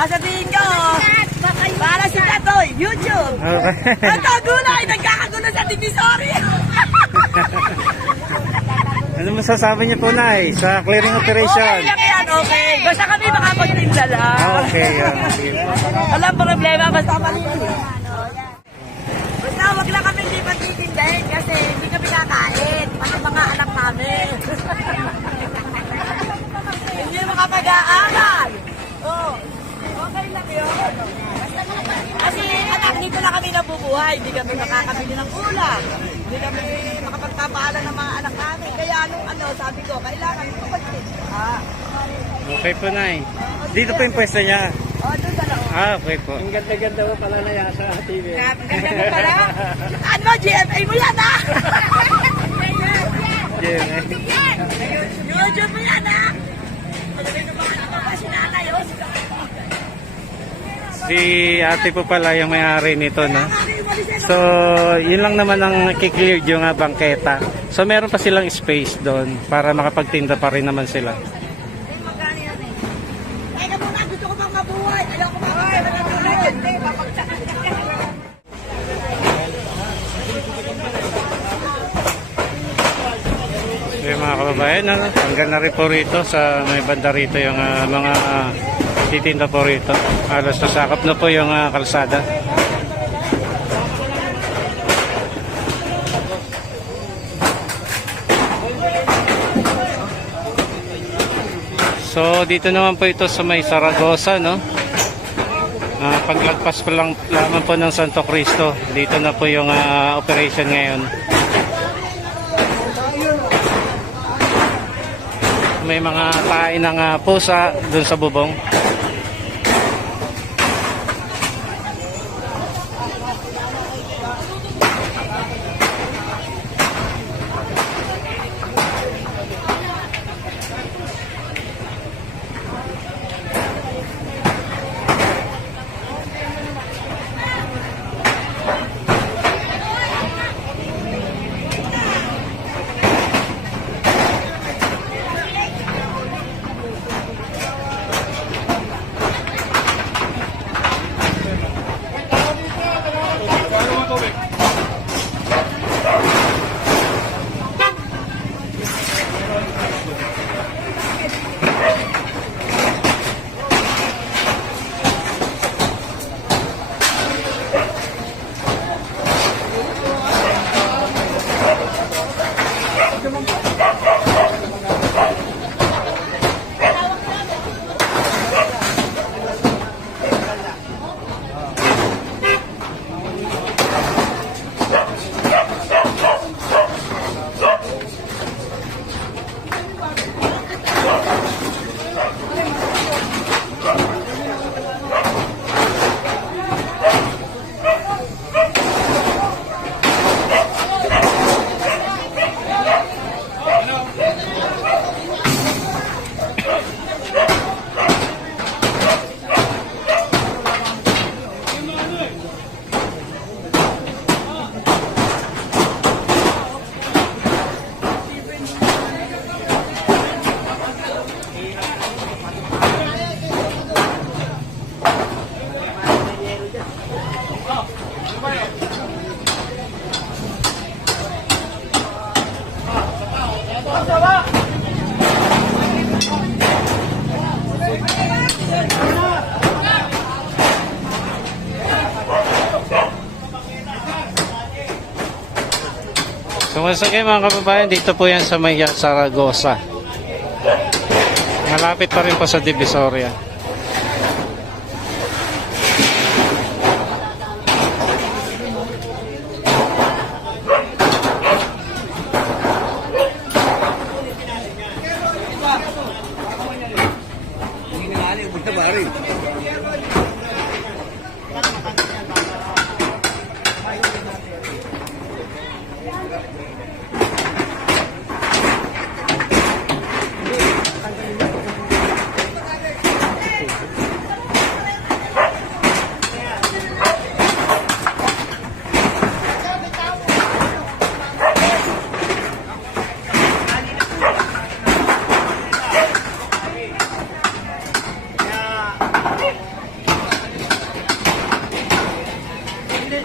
Sasabihin ko, para si Tatoy, YouTube. Okay. Nagkagulay, nagkakagulo sa Divisoria. Ano masasabi niyo po, Nay, sa clearing operation? Okay lang yan, okay. Basta kami makapagtinda lang. Okay. Walang problema, basta malinis. Basta wag lang kami hindi pagtitindahin kasi hindi kami kakain. Pati mga anak namin. Hindi makapag-aaral. Oh, okay lang yun. Kasi anak, dito lang kami nabubuhay. Hindi kami makakabili ng ulam. Hindi kami makapagpapaalam ng mga anak namin. Kaya sabi ko, kailangan ito pagtinda. Okay po, Nay. Dito po yung pwesto niya. Doon sa loob. Okay po. Ang ganda-ganda mo pala na yan sa TV. Ganda mo pala? Ano, GMA mo yan, ha? YouTube mo yan, ha? Si ate po pala yung may-ari nito, no? So, yun lang naman ang kiklear yung bangketa. So, meron pa silang space doon para makapagtinda pa rin naman sila. Teka muna, gusto ko bang mabuhay? Ayaw ko mabuhay. So, yung mga kababayan, ano? Hanggang na rin po rito sa may banda rito yung mga titinda po rito. Halos nasakop na po yung kalsada. So dito naman po ito sa may Zaragoza, no? Paglagpas ko lang lamang po ng Santo Cristo. Dito na po yung operation ngayon. May mga kain ng pusa dun sa bubong. So once again mga kababayan, dito po yan sa may Zaragoza. Malapit pa rin po sa Divisoria.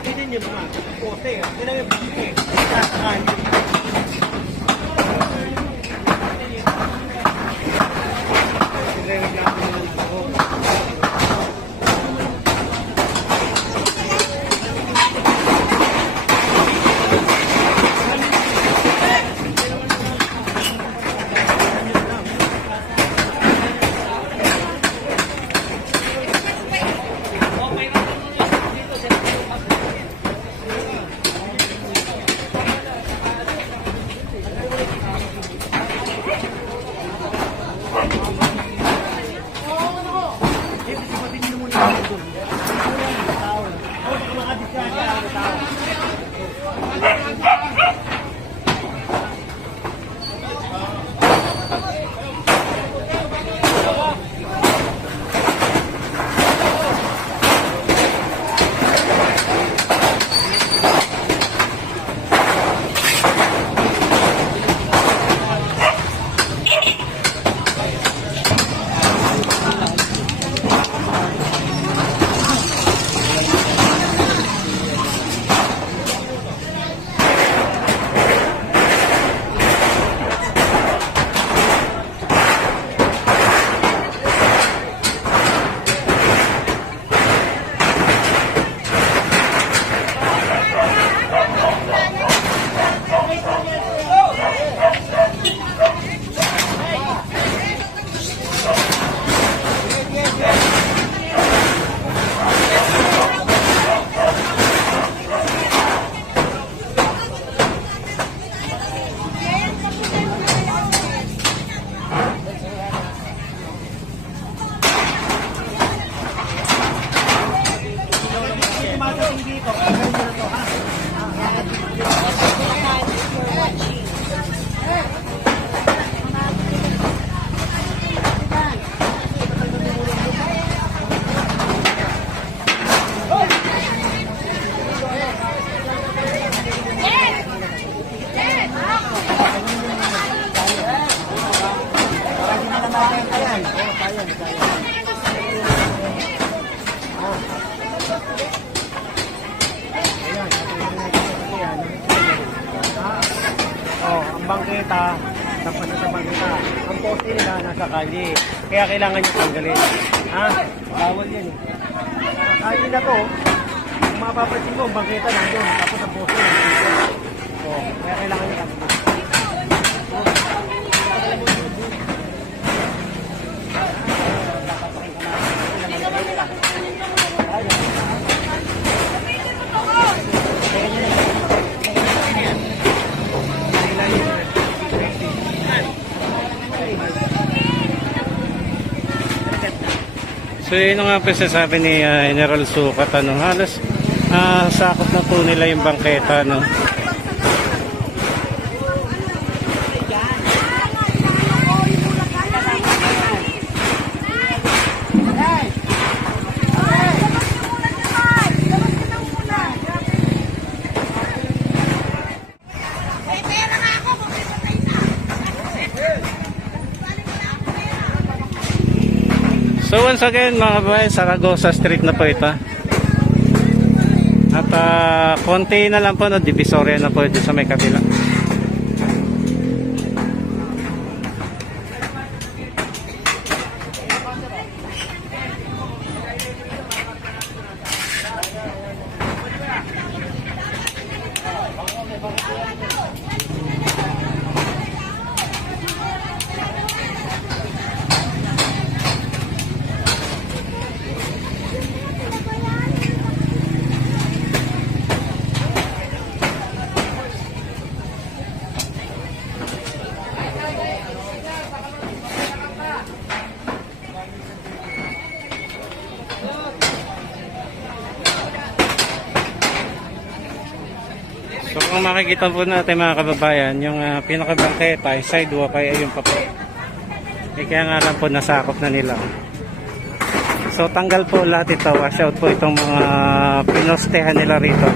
Ganyan yung mga pote. Ganyan yung pote. Sasakali. Bangketa, tapos na sa bangketa. Ang poste nila nasa kalye. Kaya kailangan nyo tanggalin. Ha? Bawal yan eh. Kalye na to, kung mapapansin mo, ang bangketa nandun. Tapos ang poste nandun. Kaya kailangan nyo tanggalin. So yun nga po sasabi ni General Sukat, ano, halos sakop na po nila yung bangketa, no. So once again mga kabayan, Zaragoza Street na po ito. At konti na lang po, no, Divisoria na po ito sa may kabila. So kung makikita po natin mga kababayan, yung pinakabangketa ay sidewalk ay ayun pa po. Kaya nga lang po nasakop na nila. So tanggal po lahat ito, wash out po itong mga pinostehan nila rito.